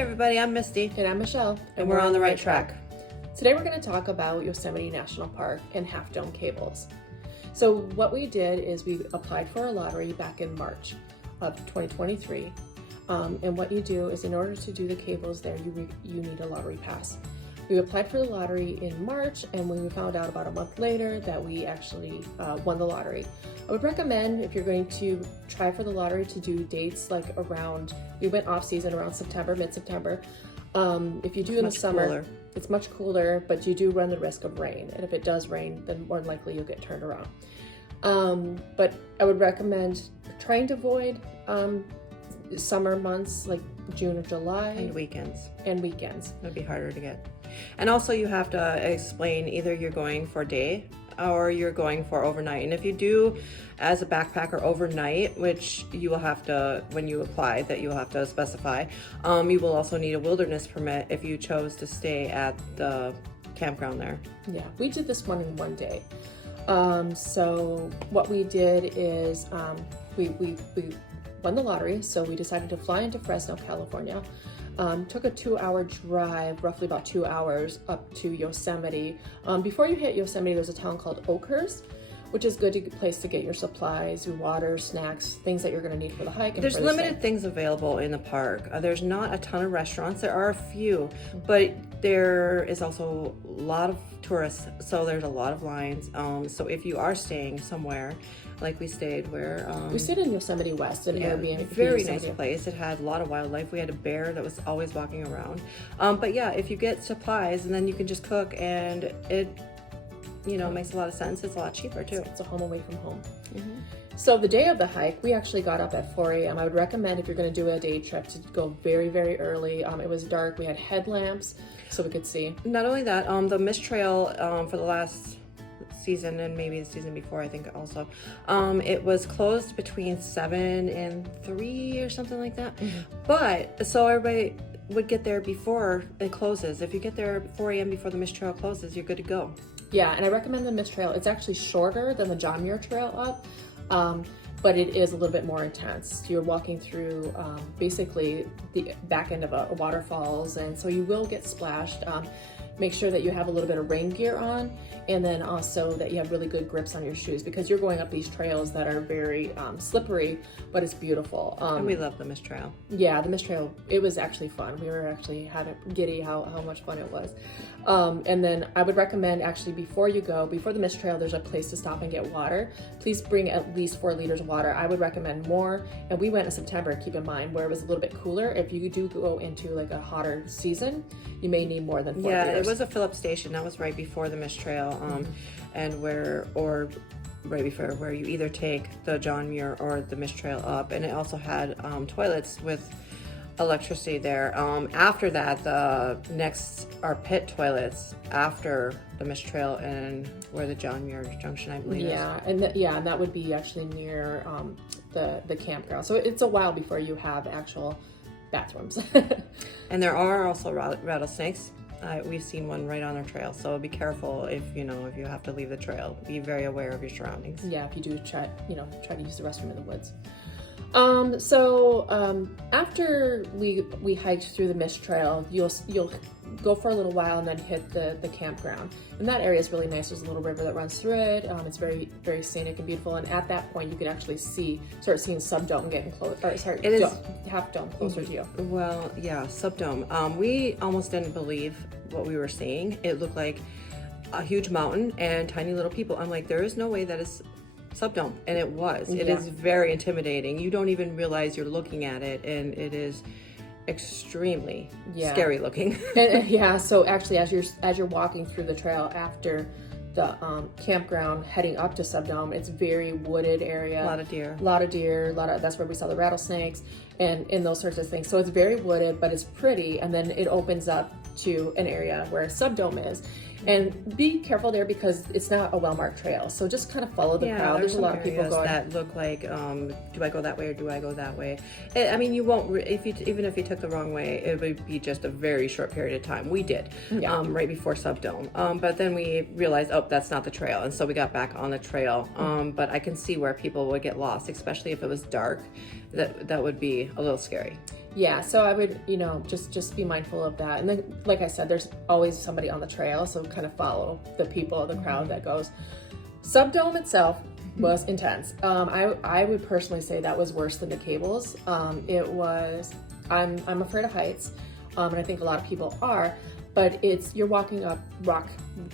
everybody, I'm Misty. And I'm Michelle. And we're on the right track. Today we're going to talk about Yosemite National Park and Half Dome cables. So what we did is we applied for a lottery back in March of 2023. And what you do is in order to do the cables there, you need a lottery pass. We applied for the lottery in March, and when we found out about a month later that we actually won the lottery. I would recommend, if you're going to try for the lottery, to do dates like around, we went off season around September, mid-September. If you do in the summer, cooler. It's much cooler, but you do run the risk of rain. And if it does rain, then more than likely you'll get turned around. But I would recommend trying to avoid summer months like June or July. And weekends. It'd be harder to get. And also you have to explain either you're going for day or you're going for overnight. And if you do as a backpacker overnight, which you will have to, when you apply, that you will have to specify, you will also need a wilderness permit if you chose to stay at the campground there. Yeah, we did this one in one day. So what we did is we won the lottery, so we decided to fly into Fresno, California. Took a 2-hour drive, roughly about 2 hours, up to Yosemite. Before you hit Yosemite, there's a town called Oakhurst, which is a good place to get your supplies, your water, snacks, things that you're going to need for the hike. And there's limited things available in the park. There's not a ton of restaurants. There are a few, but there is also a lot of tourists, so there's a lot of lines. So if you are staying somewhere, like we stayed we stayed in Yosemite West, an Airbnb. Very nice place. It had a lot of wildlife. We had a bear that was always walking around. But yeah, if you get supplies and then you can just cook, and it makes a lot of sense. It's a lot cheaper too. It's a home away from home. Mm-hmm. So the day of the hike, we actually got up at 4 a.m. I would recommend, if you're going to do a day trip, to go very, very early. It was dark. We had headlamps so we could see. Not only that, the mist trail for the last season and maybe the season before, I think also, it was closed between 7 and 3 or something like that. Mm-hmm. But so everybody would get there before it closes. If you get there at 4 a.m. before the mist trail closes, you're good to go. Yeah, and I recommend the mist trail. It's actually shorter than the John Muir trail up, but it is a little bit more intense. You're walking through basically the back end of a waterfalls, and so you will get splashed. Make sure that you have a little bit of rain gear on, and then also that you have really good grips on your shoes, because you're going up these trails that are very slippery, but it's beautiful. And we love the mist trail. Yeah, the mist trail, it was actually fun. We were actually had it giddy how much fun it was. And then I would recommend, actually, before the mist trail, there's a place to stop and get water. Please bring at least 4 liters of water. I would recommend more. And we went in September, keep in mind, where it was a little bit cooler. If you do go into like a hotter season, you may need more than 4 liters. Yeah, it was a fill-up station. That was right before the mist trail, and right before, where you either take the John Muir or the mist trail up. And it also had toilets with electricity there. After that, the next are pit toilets after the mist trail and where the John Muir Junction, I believe, is. And that would be actually near the campground. So it's a while before you have actual bathrooms. And there are also rattlesnakes. We've seen one right on our trail, so be careful if you have to leave the trail. Be very aware of your surroundings. Yeah, if you do try to use the restroom in the woods. After we hiked through the mist trail, you'll go for a little while and then hit the campground. And that area is really nice. There's a little river that runs through it. It's very, very scenic and beautiful. And at that point, you can actually start seeing Subdome getting close, Half Dome closer to you. Well, yeah, Subdome. We almost didn't believe what we were seeing. It looked like a huge mountain and tiny little people. I'm like, there is no way that is Subdome, and it was. It is very intimidating. You don't even realize you're looking at it, and it is extremely scary looking. So actually, as you're walking through the trail after the campground heading up to Subdome, it's very wooded area. A lot of deer. That's where we saw the rattlesnakes and those sorts of things. So it's very wooded, but it's pretty, and then it opens up to an area where Subdome is. And be careful there because it's not a well-marked trail. So just kind of follow the crowd. There's a lot of people going. That look like, do I go that way or do I go that way? I mean, you won't, even if you took the wrong way, it would be just a very short period of time. We did, right before Subdome. But then we realized, that's not the trail. And so we got back on the trail. But I can see where people would get lost, especially if it was dark. That would be a little scary. Yeah, so I would, just be mindful of that. And then, like I said, there's always somebody on the trail, so kind of follow the people, the crowd that goes. Subdome itself was intense. I would personally say that was worse than the cables. It was, I'm afraid of heights, and I think a lot of people are, but you're walking up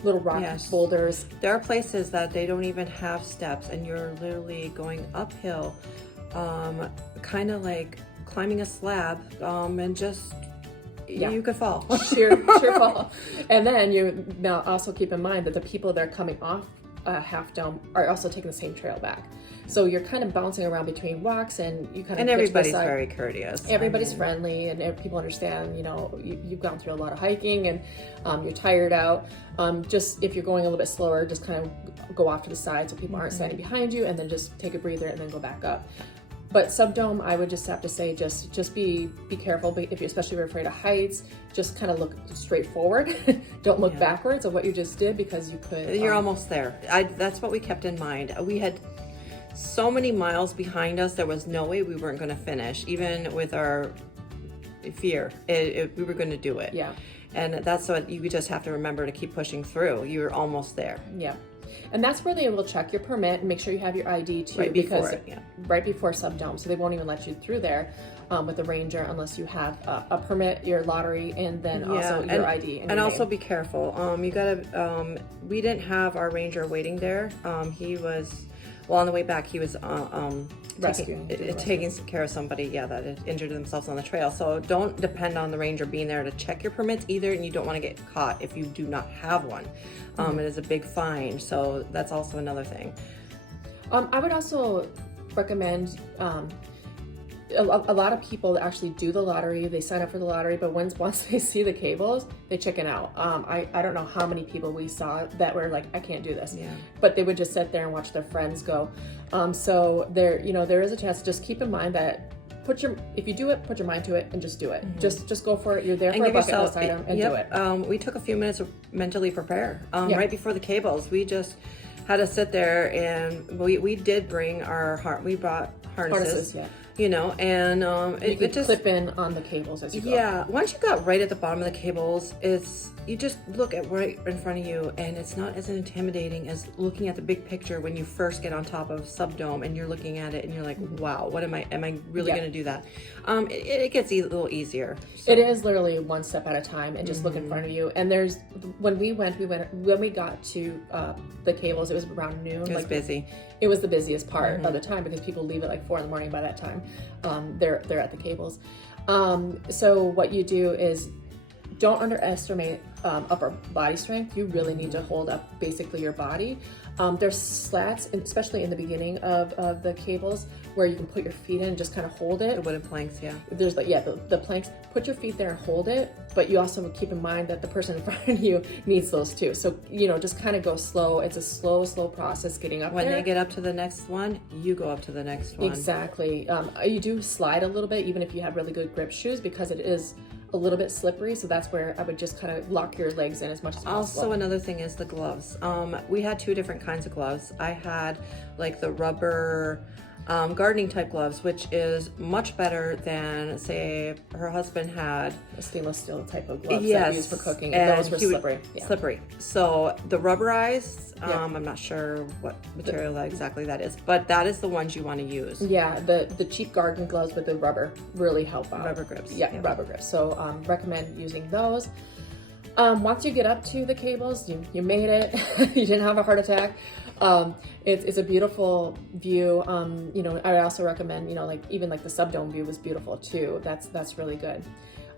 little rock Yes. boulders. There are places that they don't even have steps, and you're literally going uphill, kind of like climbing a slab, and just you could fall. sheer fall. And then you now also keep in mind that the people that are coming off Half Dome are also taking the same trail back. So you're kind of bouncing around between rocks, and you kind of And everybody's very courteous. Everybody's friendly, and people understand. You've gone through a lot of hiking, and you're tired out. Just if you're going a little bit slower, just kind of go off to the side so people aren't standing behind you, and then just take a breather and then go back up. But Subdome, I would just have to say, just be careful. But especially if you're afraid of heights, just kind of look straight forward. Don't look backwards of what you just did, because you could. You're almost there. That's what we kept in mind. We had so many miles behind us. There was no way we weren't going to finish, even with our fear. We were going to do it. Yeah. And that's what you just have to remember, to keep pushing through. You're almost there. Yeah. And that's where they will check your permit and make sure you have your ID too. Right before it, yeah. Right before Subdome. So they won't even let you through there with the ranger unless you have a permit, your lottery, and then also your ID. And also be careful. You gotta, we didn't have our ranger waiting there. He was, well, on the way back, he was taking care of somebody, that had injured themselves on the trail. So don't depend on the ranger being there to check your permits either, and you don't want to get caught if you do not have one. It is a big fine, so that's also another thing. I would also recommend, a lot of people actually do the lottery, they sign up for the lottery, but once they see the cables, they chicken out. I don't know how many people we saw that were like, I can't do this. Yeah. But they would just sit there and watch their friends go. So there is a chance. Just keep in mind that if you do it, put your mind to it and just do it. Just go for it. You're there for a bucket list item and do it. We took a few minutes to mentally prepare. Right before the cables, we just had to sit there, and we did bring we brought harnesses. And you can just clip in on the cables as you go. Yeah, once you got right at the bottom of the cables, you just look at right in front of you, and it's not as intimidating as looking at the big picture when you first get on top of Subdome and you're looking at it and you're like, wow, what am I really going to do that? It gets a little easier. So. It is literally one step at a time, and just look in front of you. And when we got to the cables, it was around noon. It was busy. It was the busiest part of the time, because people leave at like 4 a.m. by that time. They're at the cables. So what you do is, don't underestimate upper body strength. You really need to hold up basically your body. There's slats, especially in the beginning of the cables, where you can put your feet in and just kind of hold it. The wooden planks, yeah. There's the planks. Put your feet there and hold it, but you also keep in mind that the person in front of you needs those too. So, just kind of go slow. It's a slow process getting up there. When they get up to the next one, you go up to the next one. Exactly. You do slide a little bit, even if you have really good grip shoes, because it is a little bit slippery. So that's where I would just kind of lock your legs in as much as possible. Also, another thing is the gloves. We had 2 different kinds of gloves. I had like the rubber gardening type gloves, which is much better than, say, her husband had a stainless steel type of gloves that we use for cooking, and those were slippery. Slippery. So the rubberized, I'm not sure what material exactly that is, but that is the ones you want to use. Yeah, the cheap garden gloves with the rubber really help out. Rubber grips. Yeah, rubber grips. So recommend using those. Once you get up to the cables, you made it. You didn't have a heart attack. It's a beautiful view. I also recommend, even the Subdome view was beautiful too. That's really good.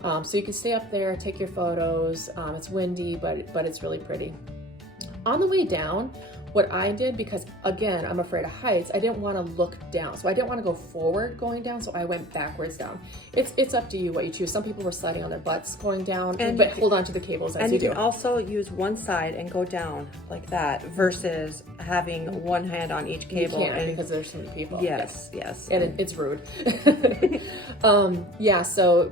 So you can stay up there, take your photos. It's windy, but it's really pretty. On the way down, what I did, because again, I'm afraid of heights, I didn't want to look down. So I didn't want to go forward going down, so I went backwards down. It's up to you what you choose. Some people were sliding on their butts going down, but hold on to the cables as you do. And you can also use one side and go down like that, versus having one hand on each cable. You can't, because there's so many people. Yes. And it's rude. So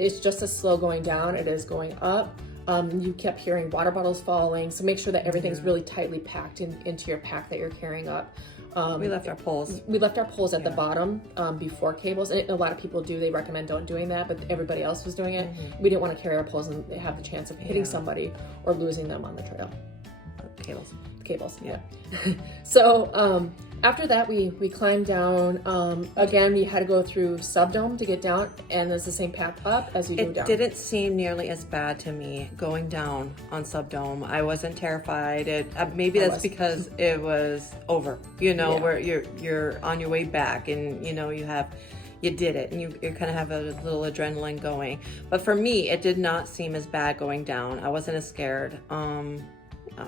it's just as slow going down. It is going up. You kept hearing water bottles falling, so make sure that everything's really tightly packed into your pack that you're carrying up. We left our poles. We left our poles at the bottom before cables, and a lot of people do. They recommend don't doing that, but everybody else was doing it. We didn't want to carry our poles and have the chance of hitting somebody or losing them on the trail. Cables. Yeah. So after that, we climbed down. Again, we had to go through Subdome to get down, and it's the same path up as you go down. It didn't seem nearly as bad to me going down on Subdome. I wasn't terrified. Maybe that's because it was over. You know, where you're on your way back, and you know you did it, and you kind of have a little adrenaline going. But for me, it did not seem as bad going down. I wasn't as scared.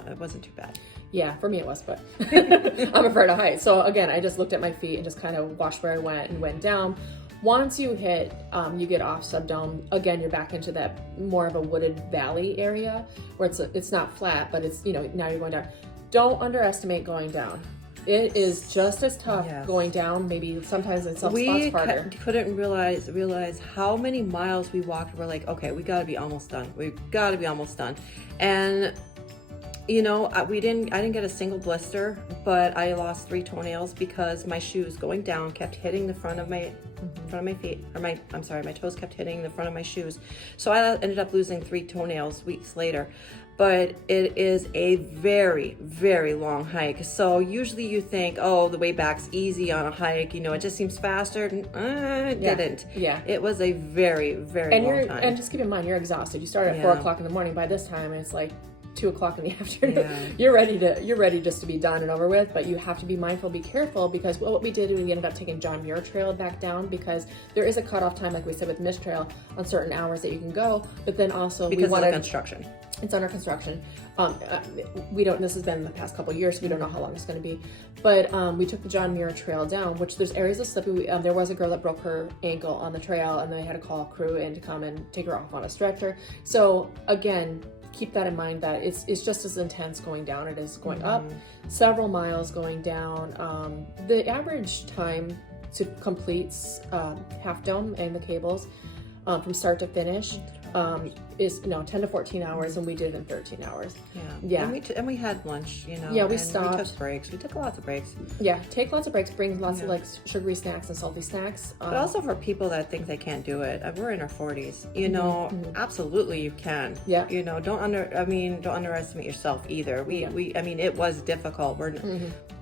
It wasn't too bad. Yeah, for me it was, but I'm afraid of heights. So again, I just looked at my feet and just kind of watched where I went and went down. Once you hit, you get off Subdome, again, you're back into that more of a wooded valley area where it's not flat, but it's, you know, now you're going down. Don't underestimate going down. It is just as tough going down, maybe sometimes in some spots harder. We couldn't realize how many miles we walked. We're like, okay, we gotta be almost done. And you know, I didn't get a single blister, but I lost 3 toenails because my shoes going down kept hitting the front of my feet, or my toes kept hitting the front of my shoes. So I ended up losing 3 toenails weeks later. But it is a very, very long hike. So usually you think, oh, the way back's easy on a hike, you know, it just seems faster. It didn't. Yeah. It was a very, very long time. And just keep in mind, you're exhausted. You start at 4 o'clock in the morning. By this time, it's like 2 o'clock in the afternoon. You're ready just to be done and over with, but you have to be mindful, be careful, because what we did is we ended up taking John Muir Trail back down, because there is a cutoff time, like we said with Mist Trail, on certain hours that you can go, but then also because of the construction. It's under construction. We don't, this has been in the past couple of years, so we don't know how long it's going to be, but we took the John Muir Trail down, which there's areas of slippery. There was a girl that broke her ankle on the trail, and they had to call a crew in to come and take her off on a stretcher. So again, keep that in mind, that it's just as intense going down it is going up. Several miles going down. The average time to complete Half Dome and the cables from start to finish is 10 to 14 hours, and we did it in 13 hours. Yeah. And we had lunch, you know. Yeah, we and stopped. We took breaks. We took lots of breaks. Yeah, take lots of breaks. Bring lots of like sugary snacks and salty snacks. But also for people that think they can't do it. We're in our 40s. You know, absolutely you can. Yeah. You know, don't underestimate yourself either. I mean, it was difficult.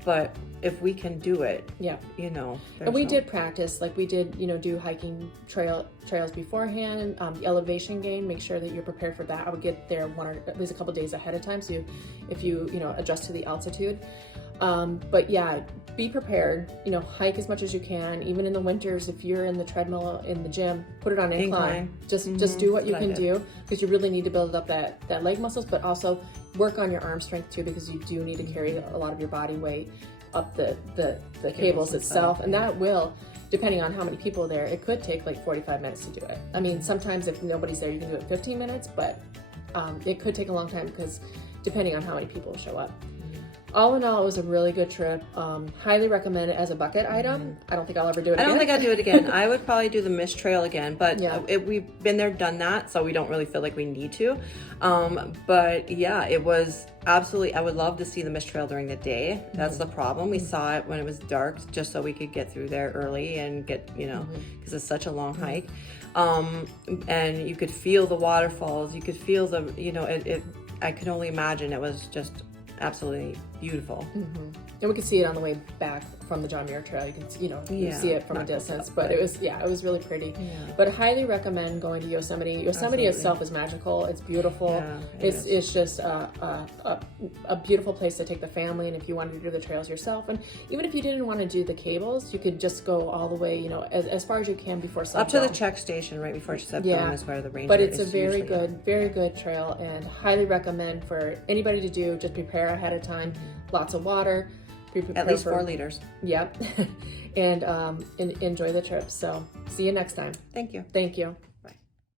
But if we can do it, you know. And we did practice, like we did, do hiking trails beforehand, the elevation gain, make sure that you're prepared for that. I would get there at least a couple days ahead of time, so if you adjust to the altitude. But yeah, be prepared, hike as much as you can. Even in the winters, if you're in the treadmill in the gym, put it on incline. Just do what you can do, because you really need to build up that leg muscles, but also work on your arm strength too, because you do need to carry a lot of your body weight up the cables itself, and that will, depending on how many people are there, it could take like 45 minutes to do it. I mean, sometimes if nobody's there, you can do it in 15 minutes, but it could take a long time, because depending on how many people show up. All in all, it was a really good trip. Highly recommend it as a bucket item. I don't think I'll ever do it again. I don't think I'd do it again. I would probably do the Mist Trail again, but we've been there, done that, so we don't really feel like we need to. But yeah, it was absolutely, I would love to see the Mist Trail during the day. That's the problem. We saw it when it was dark, just so we could get through there early and get, because it's such a long hike. And you could feel the waterfalls. You could feel I could only imagine it was just absolutely beautiful. And we could see it on the way back from the John Muir Trail. You can you see it from a distance, but it was really pretty. But I highly recommend going to Yosemite. Yosemite itself is magical. It's beautiful. It's just a beautiful place to take the family, and if you wanted to do the trails yourself, and even if you didn't want to do the cables, you could just go all the way, as far as you can before sundown. Up to the check station right before Subdome is where the ranger is. But it's a very good trail, and highly recommend for anybody to do. Just prepare ahead of time. Lots of water. At least 4 liters. Yep. And enjoy the trip. So see you next time. Thank you. Thank you.